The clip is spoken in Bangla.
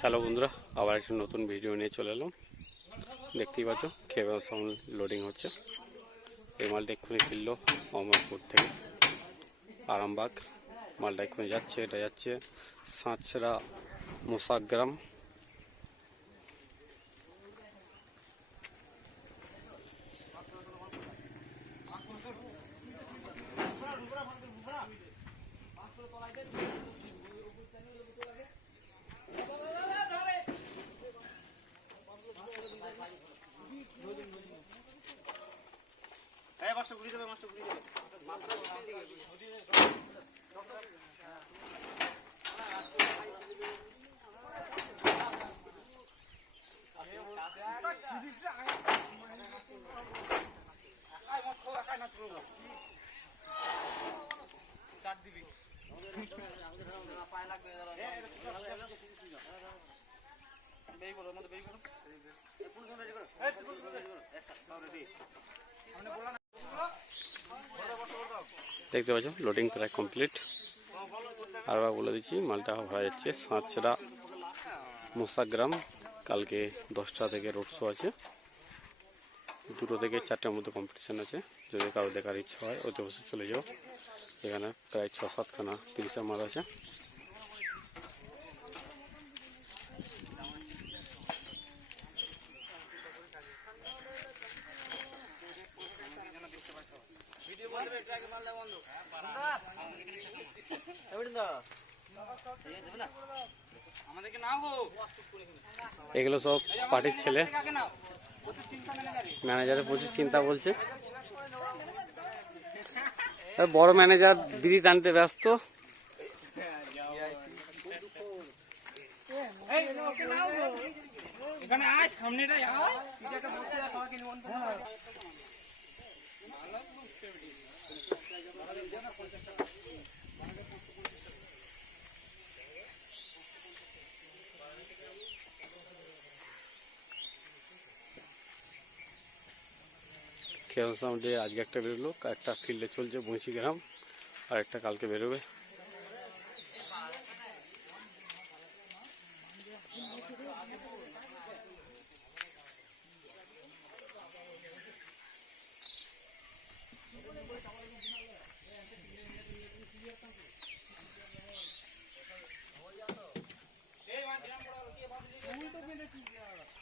হ্যালো বন্ধুরা, আবার একটা নতুন ভিডিও নিয়ে চলে এলাম। দেখতেই পাচ্ছ খেয়ে সাউন্ড লোডিং হচ্ছে। এই মালটা এক্ষুনি ফিরলো অমরপুর থেকে। আরামবাগ। মালটা এক্ষুনি যাচ্ছে, এটা যাচ্ছে সাঁচরা মোসাগ্রাম এই মাছটা ঘুরিয়ে দেবে মাছটা ঘুরিয়ে দেবে বেই বলো মধ্যে বেই বলো দেখতে পাচ্ছ লোডিং প্রায় কমপ্লিট আরবার বলে দিচ্ছি, মালটা ভরা যাচ্ছে সাঁচরা মোসাগ্রাম কালকে দশটা থেকে রোড শো আছে। দুটো থেকে চারটার মধ্যে কম্পিটিশান আছে। যদি কারও দেখার ইচ্ছা হয় ওতে বসে চলে যাও। এখানে প্রায় ছ সাতখানা তিরিশের মাল আছে। এগুলো সব পার্টির ছেলে। ম্যানেজারের প্রচুর চিন্তা বলছে। বড় ম্যানেজার দিদি টানতে ব্যস্ত। খেয়াল সাউন্ডে আজকে একটা বেরোলো একটা ফিল্ডে চলছে বংশীগ্রাম আর একটা কালকে বেরোবে Thank you. 我们都变成几家了。